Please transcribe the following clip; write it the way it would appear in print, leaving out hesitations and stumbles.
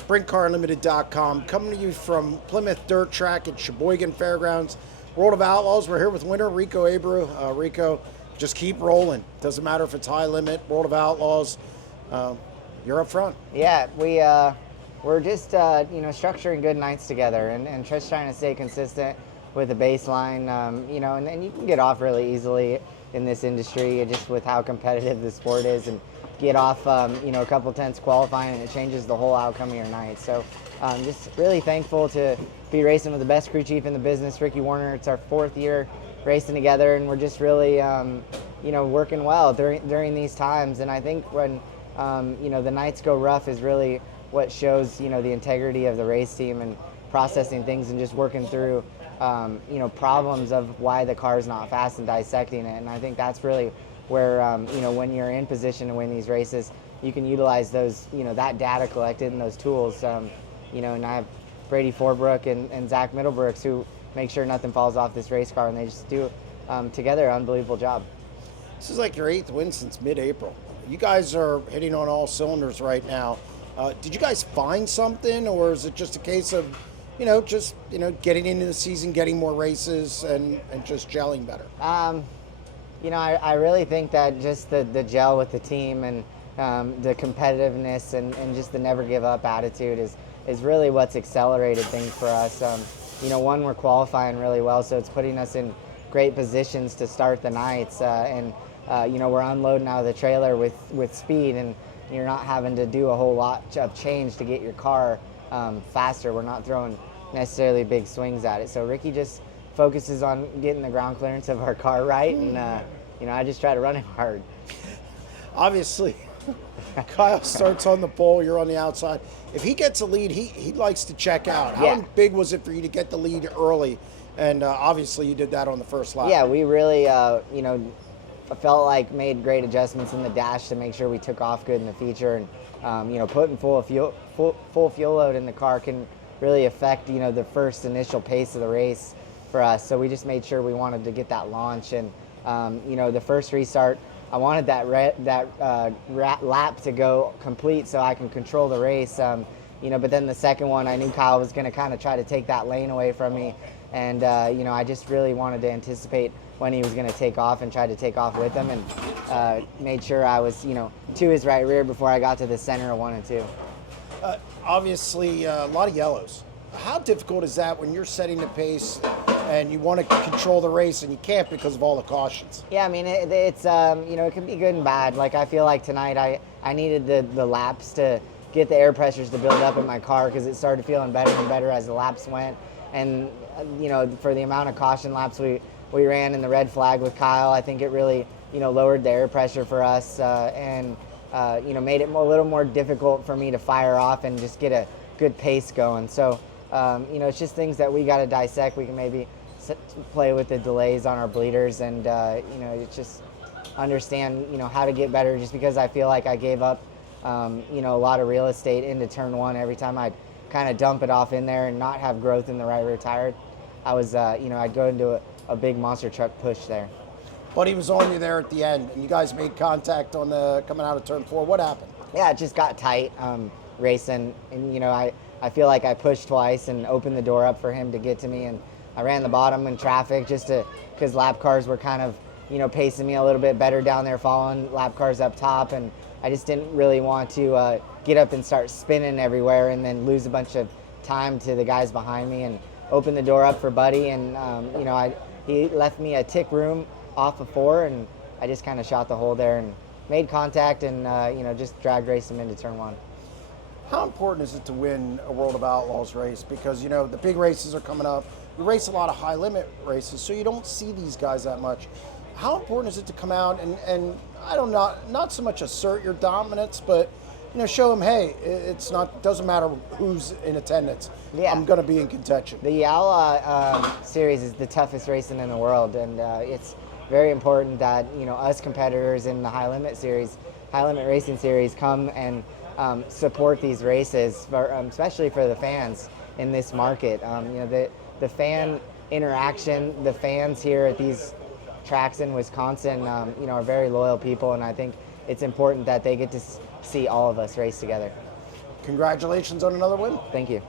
SprintCarUnlimited.com, coming to you from Plymouth Dirt Track at Sheybogan Fairgrounds. World of Outlaws, we're here with winner Rico Abreu. Rico, just keep rolling. Doesn't matter if it's high limit, World of Outlaws, you're up front. Yeah, we're just structuring good nights together and just trying to stay consistent with the baseline. And you can get off really easily in this industry, just with how competitive the sport is, and get off a couple tenths qualifying, and it changes the whole outcome of your night. So just really thankful to be racing with the best crew chief in the business, Ricky Warner. It's our 4th year racing together, and we're just really working well during these times. And I think when the nights go rough is really what shows the integrity of the race team, and processing things and just working through problems of why the car is not fast and dissecting it. And I think that's really where when you're in position to win these races, you can utilize those that data collected and those tools. And I have Brady Forbrook and Zach Middlebrooks, who make sure nothing falls off this race car, and they just do together an unbelievable job. This is like your 8th win since mid-April. You guys are hitting on all cylinders right now. Did you guys find something, or is it just a case of getting into the season, getting more races, and just gelling better? I really think that just the gel with the team, and the competitiveness, and just the never give up attitude is really what's accelerated things for us. One, we're qualifying really well, so it's putting us in great positions to start the nights, and we're unloading out of the trailer with speed, and you're not having to do a whole lot of change to get your car faster. We're not throwing necessarily big swings at it. So Ricky just focuses on getting the ground clearance of our car right, and I just try to run it hard. Obviously, Kyle starts on the pole, you're on the outside. If he gets a lead, he likes to check out. How big was it for you to get the lead early? And obviously you did that on the first lap. Yeah, we really, I felt like made great adjustments in the dash to make sure we took off good in the feature, and putting full fuel load in the car can really affect the first initial pace of the race for us. So we just made sure we wanted to get that launch, and the first restart, I wanted that lap to go complete so I can control the race. But then the second one, I knew Kyle was going to kind of try to take that lane away from me, and I just really wanted to anticipate when he was going to take off, and tried to take off with him, and made sure I was to his right rear before I got to the center of 1 and 2. Obviously, a lot of yellows. How difficult is that when you're setting the pace and you want to control the race and you can't because of all the cautions? Yeah, I mean, it's it can be good and bad. Like, I feel like tonight I needed the laps to get the air pressures to build up in my car, because it started feeling better and better as the laps went. And for the amount of caution laps we ran in the red flag with Kyle, I think it really lowered the air pressure for us, and made it a little more difficult for me to fire off and just get a good pace going. So it's just things that we got to dissect. We can maybe play with the delays on our bleeders, and it's just understand how to get better. Just because I feel like I gave up a lot of real estate into turn 1 every time I'd kind of dump it off in there and not have growth in the right rear tire. I was I'd go into a big monster truck push there. Buddy was on you there at the end, and you guys made contact on the coming out of turn 4. What happened? Yeah, it just got tight racing, and I feel like I pushed twice and opened the door up for him to get to me, and I ran the bottom in traffic just because lap cars were kind of pacing me a little bit better down there, following lap cars up top, and I just didn't really want to get up and start spinning everywhere and then lose a bunch of time to the guys behind me, and open the door up for Buddy, and he left me a tick room off of 4, and I just kind of shot the hole there and made contact, and just drag raced him into turn 1. How important is it to win a World of Outlaws race? Because the big races are coming up. You race a lot of high limit races, so you don't see these guys that much. How important is it to come out and I don't know, not so much assert your dominance, but show them, hey, doesn't matter who's in attendance. Yeah. I'm going to be in contention. The Outlaw series is the toughest racing in the world, and it's very important that us competitors in the high limit racing series come and support these races, especially for the fans in this market. The fan interaction, the fans here at these tracks in Wisconsin, are very loyal people, and I think it's important that they get to see all of us race together. Congratulations on another win. Thank you.